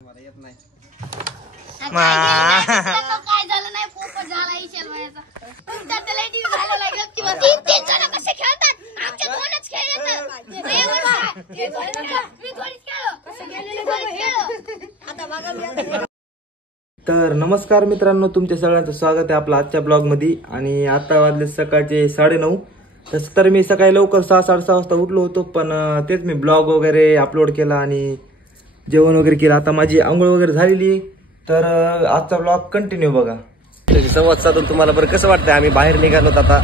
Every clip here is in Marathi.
काय झालं नाही पोपट झाला इशल वयाचा तुमचा तर लय दिवस झाला नाही गप्पी बस तीन जण कसे खेळतात आमच्या दोनच खेळ येतात मी थोडीच खेळलो कसे खेळलो आता बघा मी तर नमस्कार मित्रांनो, तुमच्या सगळ्यांचं स्वागत आहे आपल्या आजच्या ब्लॉग मध्ये। आणि आता वाजले सकाळचे 9:30। तसं तर मी सकाळी लवकर 6-6:30 वाजता उठलो होतो, पण तेच मी ब्लॉग वगैरे अपलोड केला आणि जेवण वगैरे केलं। आता माझी आंघोळ वगैरे झालेली, तर आजचा ब्लॉग कंटिन्यू बघा। संवाद साधून तुम्हाला बरं कसं वाटतंय? आम्ही बाहेर निघालो आता,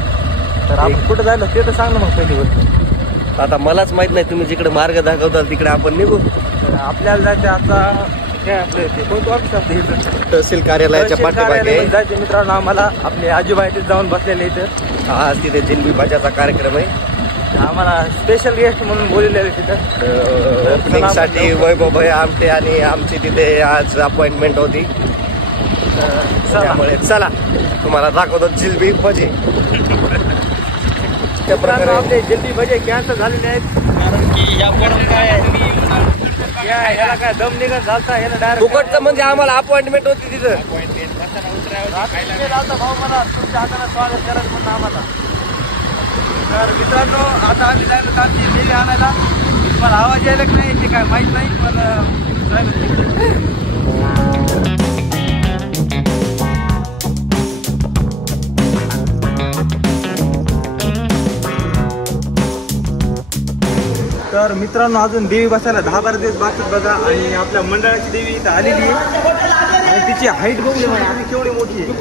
तर आपण कुठं जायला ते तर सांग ना मग पहिली गोष्ट। आता मलाच माहित नाही, तुम्ही जिकडे मार्ग दाखवताल तिकडे आपण निघू। तर आपल्याला जायचं आता काय आपलं ते कोणतं ऑफिस असतं इथं, तहसील कार्यालयाच्या पाठीमागे जायचं मित्रांनो आम्हाला। आपले आजोबा तिथे जाऊन बसलेले इथं, आज तिथे जिलबी भाज्याचा कार्यक्रम आहे। आम्हाला स्पेशल गेस्ट म्हणून बोललेले तिथं ओपनिंग साठी वैभव भाई आमटे आणि आमची तिथे आज अपॉइंटमेंट होती। त्यामुळे चला तुम्हाला दाखवतो जिलबी भजे। त्या प्रकारे आपले जिलबी भजे कॅन्सल झालेले आहेत, कारण की या पडून काय याला काय दम निघत झालता, याला डायरेक्ट फुकटचं म्हणजे आम्हाला अपॉइंटमेंट होती तिथं। भाऊ मला तुमच्या हाताला स्वागत करायचं म्हणून आम्हाला। तर मित्रांनो आता आम्ही जायला आमची मेली आणायला। तुम्हाला आवाज यायला की नाही ते काय माहित नाही, पण जायला तर मित्रांनो अजून देवी बसायला 10-12 दिवस बाकी बघा। आणि आपल्या मंडळाची देवी इथं आलेली आहे आणि तिची हाईट बघू तुम्ही केवढी मोठी आहे,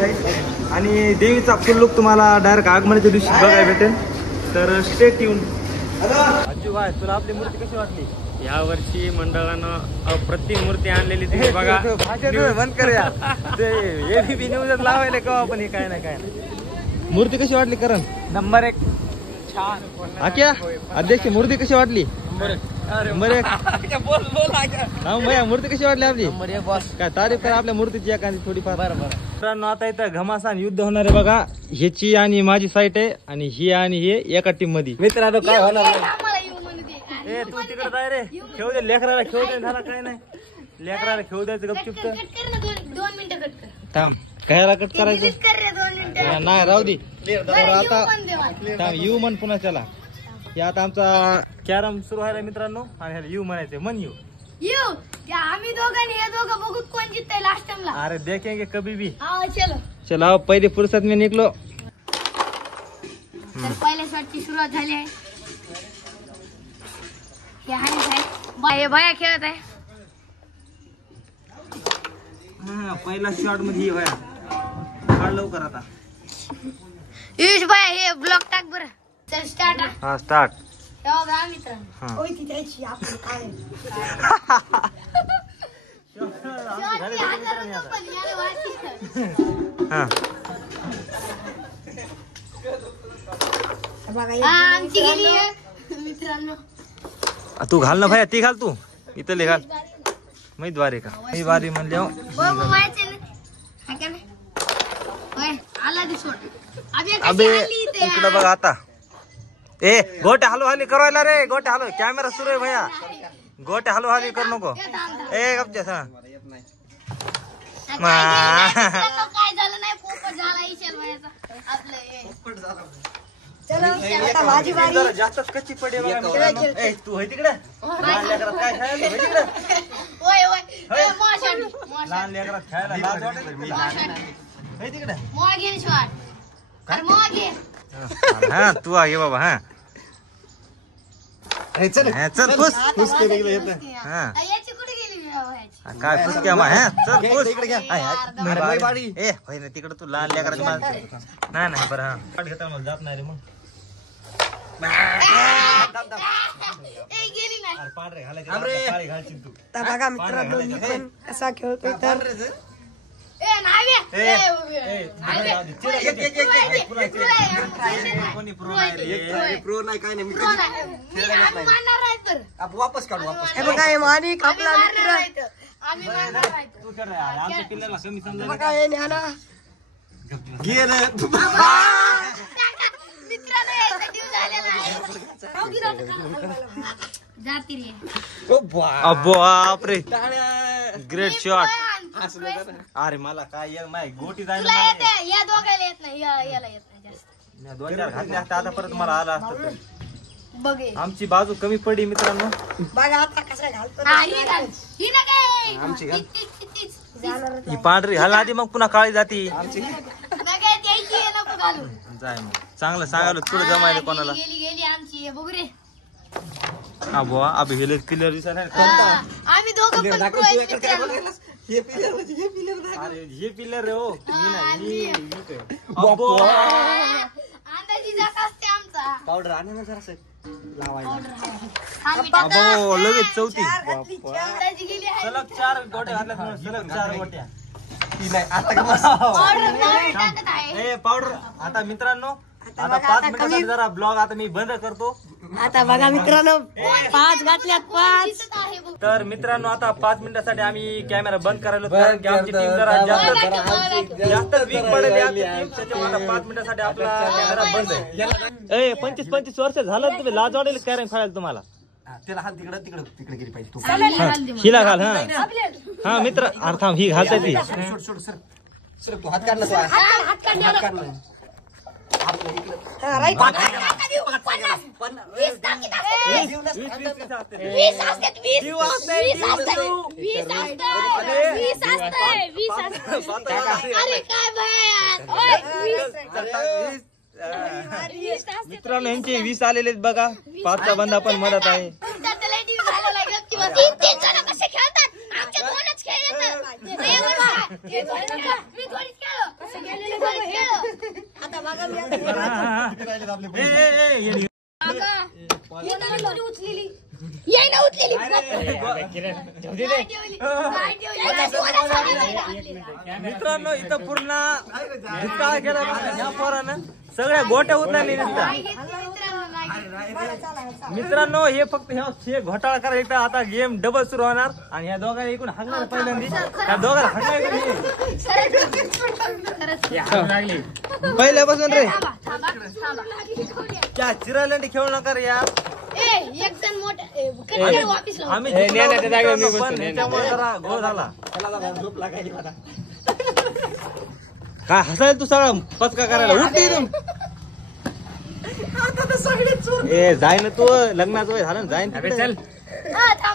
हाईट। आणि देवीचा फुल लुक तुम्हाला डायरेक्ट आगमनाच्या दिवशी बघायला भेटेल, तर स्टे ट्यून। अज्जू भाई तुला आपली मूर्ती कशी वाटली? या वर्षी मंडळानं अप्रतिम मूर्ती आणलेली तुम्ही बघा। बंद करूया ते एबीपी न्यूजच लावायला का आपण, हे काय ना काय। मूर्ती कशी वाटली करण? नंबर 1 छान। आक्या अध्यक्ष मूर्ती कशी वाटली? नंबर 1 भैया मूर्ती कशी वाटली आपली? Number 1 boss. काय तारीफ करा आपल्या मूर्तीची एखादी थोडीफार। मित्रांनो आता इथं घमासान युद्ध होणार आहे बघा। ह्याची आणि माझी साईट आहे आणि ही आणि हे एका टीम मध्ये। मित्रांनो काय होणार आहे? आम्हाला येऊ म्हणू दे ए तू तिकडे जाय रे, खेळू दे लेकराला, खेळू दे, झाला काय नाही, लेकराला खेळू द्यायचं गपचूप। कट कर ना 2 मिनिटं कट कर थांब कशाला कट करायचं? डिलीट कर रे 2 मिनिटं नाही राहू दे आता। पण देवा थांब यू म्हण पुन्हा त्याला। हे आता आमचा कॅरम सुरू आहे मित्रांनो, आणि ह्याला यू म्हणायचं, मन यू येऊ त्या आम्ही दोघांनी हे दोघं बघू कोण जिंकतंय लास्ट टाइमला। अरे देखेंगे कभी भी। हा चलो चलो पहली फुर्सत में निकलो। तर पहिल्या शॉटची सुरुवात झाली आहे। हे आहे भया खेळत आहे। पहिला शॉट मध्ये होया, काढ लवकर आता। युष भया हे ब्लॉक टाक बरं। चल स्टार्ट। हा स्टार्ट। तेव्हा बघा मित्रांनो हा। ओय ती त्याची आपली काय हा आमची गेली आहे मित्रांनो। तू घाल ना भैया, ती घाल तू इथं ले घाल। मी द्वारे का मी बारी म्हणले हो व्हायचे ना आला दिसोट अबे इकडं बघा आता। ए गोटे हलो हाली करवायला रे, गोटे हलो, कॅमेरा सुरू आहे भैया, गोटे हलो हाली करू नको। ए गपचे काय झालं नाही पोपट झाला इशल वयाचा आपलं चलो आता माझी बारी। जास्तच कच्ची पडे बघा मित्रांनो। ए तू होय तिकडे लहान लेकरात काय खेळायला, होय तिकडे ओय मोशाट लहान लेकरात खेळायला लाज वाटते मी लहान होय तिकडे मोगेन शॉट अरे मोगे। हा तू आहे बाबा। हा चल पुस पुस के निघले येत नाही। हा याची कुठे गेली व्हायची काय पुस क्या मा? हा चल पुस इकडे घ्या। अरे बारी ए होय ना तिकडे तू लहान लेकराची माल नाही नाही बरं। हा काढ घेता मला जात नाही रे मग। ए गेली नाही अरे पाड रे घालायची काळी घालशील तू। बघा मित्रांनो मी पण कसा खेळतोय तर ए नावे ए कोणी प्रो नाही रे, प्रो नाही काय नाही, मी मारणार आहे तर वापस काढू वापस। हे बघा हे माणिक आपला मित्र आम्ही मारणार आहे तू कर रे, आमच्या पिल्ल्याला कमी समजा। बघा हे न्याना घे रे मित्रांनो यायचा जीव झालेला आहे। जाती रे बापरे ग्रेट शॉट. अरे मला काय माय गोटी जायला तुला येते या दोघायला येत नाही याला येत नाही जास्त. 2-4 घातले असते आता परत मला आला असतं. बघे आमची बाजू कमी पडली मित्रांनो. बघा आता कसं घालतो ही ना काय आमची घाल. ही पांढरी हल्ला आधी मग पुन्हा काळी जाती. नका द्यायची आहे, नको घालू. जाय मग चांगलं सांगायला पुढे जमायला कोणाला. गेली आमची बघू रे. हा बुवा अबे हे क्लिअर दिसत नाही. आम्ही दोघं पण pro आहेत मित्रांनो. अरे हे पिलर रे हो. अंदाजी जात असते आमचा. पावडर आणा ना जरासं लावायला. आम्ही टाका. अबो लगेच चौथी. अंदाजी गेली आहे. सलग 4 गोट्या घातल्या तुम्हाला. सलग 4 गोट्या. ती नाही आता का Order नाही टाकत आहे. ए पावडर. आता मित्रांनो आता 5 मिनिटासाठी जरा ब्लॉग आता मी बंद करतो. आता बघा मित्रांनो 5 घातल्यात 5. दिसत आहे बघ. तर मित्रांनो आता 5 मिनिटासाठी आम्ही कॅमेरा बंद करायला कारण की आमची टीम जरा जास्त वीक पडेल आमची टीम. त्याच्यामुळे आता 5 मिनिटासाठी आपला कॅमेरा बंद आहे. ए 25 वर्ष झालं तुम्ही लाज वाटेल कॅरेम खेळायला तुम्हाला. त्याला हात तिकडे गेली पाहिजे तू. हिला घाल. हा मित्र अरे थांब ही घालते ती. सोड सर तू हात काढ ना. हात काढ ना. राईट 20 टाकी टाकी. 20 असतात 20 अरे काय मित्रांनो यांचे 20 आलेले आहेत बघा. 5चा बंदा पण मदत आहे. कसे खेळतात आमच्या 2च खेळ आता बघा मी उचलेली यायला उचलेली मित्रांनो इथं पूर्ण दुष्काळ केला ह्या पोरानं. सगळ्या गोट्या उचलल्या नसतात. मित्रांनो हे फक्त हे घोटाळा करायचा. आता गेम डबल सुरू होणार आणि ह्या दोघांना इकडून हाकणार पहिल्यांदा. त्या दोघांना हाकणार पहिल्यापासून रे. क्या चिरालंडी खेळू नका रे यार. आम्ही त्याच्यामुळे जरा गोळ झाला. काय हसायला तू सगळा पचका करायला उठते इथून. ए जाय ना तू लग्नाचं वय झालं जाईन चल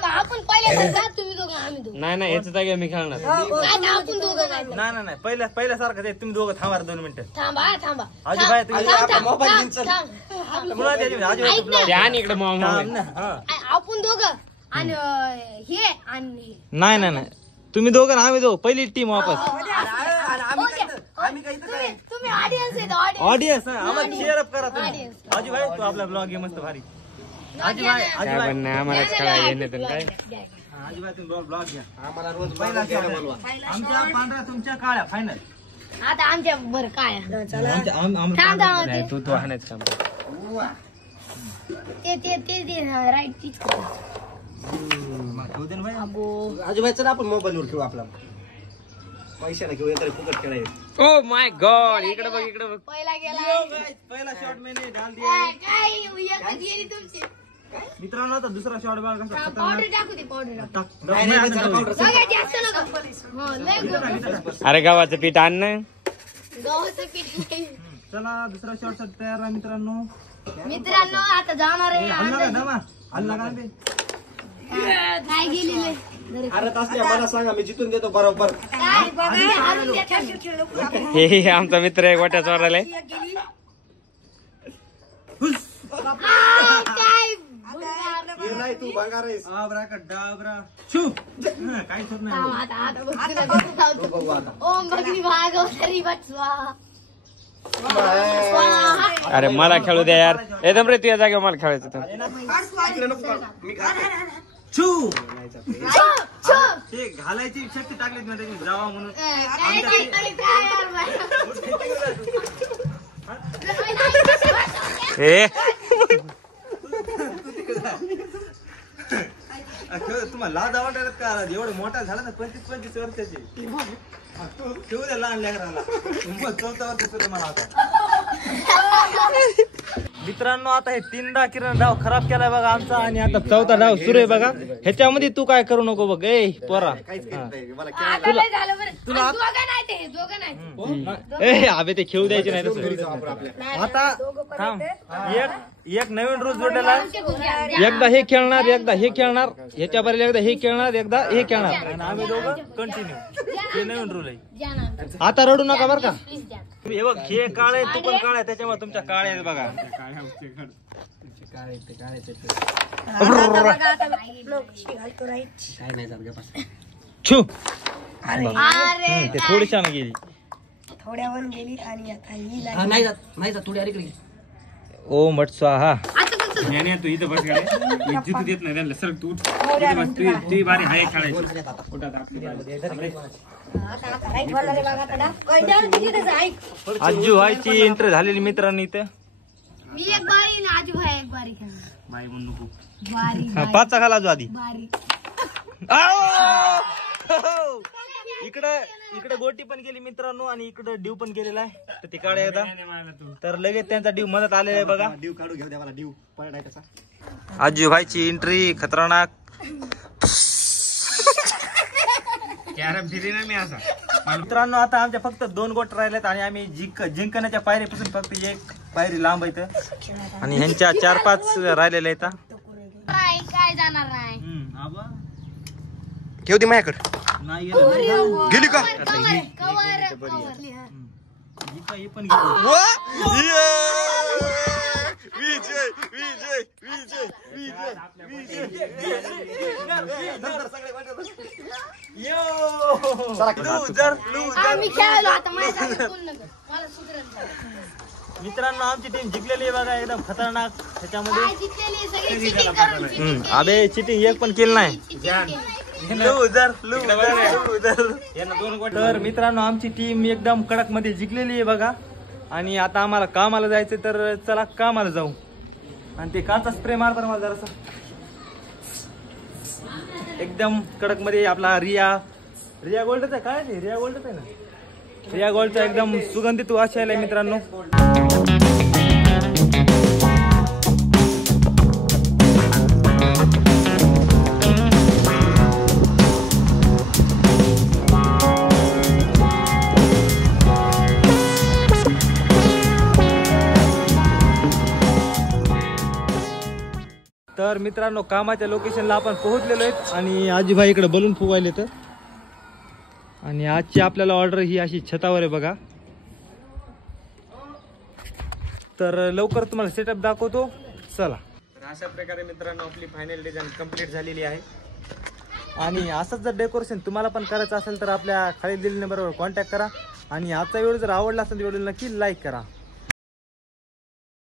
आपण पहिल्या तुम्ही दोघं आम्ही दोघं नाही याच जागी मी खेळणार. आपण दोघं नाही पहिल्यासारखं ते तुम्ही दोघं थांबा 2 मिनिटं. थांबा आजीबाई तुम्ही मोबाईल चल. मुळात आजीबाई ध्यान इकडे आपण दोघं आणि हे आणि नाही तुम्ही दोघं ना आम्ही दोघं पहिली टीम वापस. तुम्ही ऑडियन्स आहे ऑडियन्स आम्हाला cheer up करा तुम्ही. आजीबाई तू आपला ब्लॉग आहे मस्त भारी. आजीबाई आम्हाला खेळायला काय आजीबाई तुम्ही ब्लॉग घ्या. आम्हाला रोज पहिला बोलवा. आमच्या पांढऱ्या तुमच्या काळ्या फायनल. आता आमच्या बरं काय नाही तू हाणायचं काम कर. ते राईट तीच आजूबाई चल आपण मोबाईलवर खेळू. आपला पैशाला घेऊ तरी फुकट खेळायचं. ओ माय गॉड इकडे बघ पहिला गेला पहिला शॉट मैंने डाल दिया. काय एकच गेली तुमची मित्रांनो आता दुसरा शॉट बघा कसा पावडर टाकू दे पावडर नाही नाही चला पावडर. बघा जास्त नका हो लय अरे गव्हाचं पीठ आण ना. गव्हाचं पीठ चला दुसरा शॉट साठी तयार आहे मित्रांनो. मित्रांनो आता जाणार आहे हल्ला का बे. काय गेलेले अरे तासल्या मला सांगा मी जिथून देतो बरोबर. हे आमचा मित्र आहे गोट्या चोरायला. काय हे नाही तू भांगार आहेस. आबरा का डाबरा छू काहीच होत नाही. आता बघू आता. ओम भगनी भागवतरी बचवा अरे मला खेळू द्या यार. एकदम रे तुझ्या जागेवर मला खेळायचं होतं. इकडे नको काढू. मी काढतो. छू ते घालायची शक्ती टाकलीच ना त्यांनी जावा म्हणून. हे तुम्हाला लाज वाटत का एवढं मोठा झाला ना 25 वर्षाची. ठेवू द्या लहान लेकराला. 14 वर्ष सुद्धा मला आता मित्रांनो आता हे 3दा किरण डाव खराब केलाय बघा आमचा आणि आता 4था डाव सुरू आहे बघा. ह्याच्यामध्ये तू काय करू नको बघ ए पोरा. आता लय झालं बरं. तुला- आणि दोघं नाही ते दोघं नाही ए अबे ते खेळू द्यायचे नाही तसं. आता थांब एक नवीन रूल जोडलेला आहे. एकदा हे खेळणार एकदा हे खेळणार ह्याच्या बरोबर एकदा हे खेळणार एकदा हे खेळणार आणि आम्ही दोघं कंटिन्यू. हे नवीन रूल आहे. द्या ना. आता रडू नका बरं का. प्लीज द्या. हे बघ हे काळ आहे तू पण काळ आहे त्याच्यामुळे तुमच्या काळ आहे बघा. छू अरे ते थोडीशानं गेली. थोड्यावर गेली आणि आता ही लागली. नाही जात थोडी अलीकडे ओ मट स्वाहा. आता कसं तू इथं बस जिथू देत नाही त्यांना सर तू ती बारी हाय काढायची. आता राईट वळणारे बघा आता डाव. काय द्या रे तिथे जा, ऐक. आजू व्हायची एंट्री झालेली मित्रांनी इथं. मी एक बारी ना आजू भाई एक बारी खेळणार. बाई म्हणू नको. बारी हा, 5चा खाला आजू आधी. बारी इकडे गोटी पण गेली मित्रांनो आणि इकडे डिव पण गेलेला आहे. तर तिकडे एकदा तर लगेच त्यांचा डिव मदत आलेला आहे बघा. डिव काढू घेऊ द्या मला डिव पळाय कसा. आजू व्हायची एंट्री खतरनाक. कॅरम फिरी ना मी असा. मित्रांनो आता आमच्या फक्त 2 गोट राहिलेत आणि आम्ही जिंकण्याच्या पायरीपासून फक्त एक पायरी लांब आहे आणि ह्यांच्या 4-5 राहिलेल्या आहेत. नाही काय जाणार नाही. घेऊ दे माझ्याकडे. नाही गेली का? विजय विजय विजय विजय आम्ही खेळलो आता माझ्या मला सुधरेल. मित्रांनो आमची टीम जिंकलेली आहे बघा एकदम खतरनाक. त्याच्यामध्ये काय जिंकलेली सगळी चिटिंग करून cheating केली. अबे चिटिंग एक पण केलं नाही. तर मित्रांनो आमची टीम एकदम कडक मध्ये जिंकलेली आहे बघा आणि आता आम्हाला कामाला जायचं तर चला कामाला जाऊ. आणि ते काचा स्प्रे मारतात मला जरासा एकदम कडक मध्ये आपला रिया गोल्डचा आहे. काय ते रिया गोल्डच आहे ना. रिया गोल्डचा एकदम सुगंधित वास आहे मित्रांनो. तर मित्रांनो कामाच्या लोकेशनला आपण पोहोचलेलो आहेत आणि आजीभाई इकडे बलून फुगवायले तर. आणि आजची आपल्याला ऑर्डर ही अशी छतावर आहे बघा. तर लवकर तुम्हाला सेटअप दाखवतो चला. तर अशा प्रकारे मित्रांनो आपली फायनल डिझाईन कंप्लीट झालेली आहे. आणि असंच जर डेकोरेशन तुम्हाला पण करायचं असेल तर आपल्या खाली दिलेल्या नंबरवर कॉन्टॅक्ट करा. आणि आजचा व्हिडिओ जर आवडला असेल तर व्हिडिओ नक्की लाईक करा.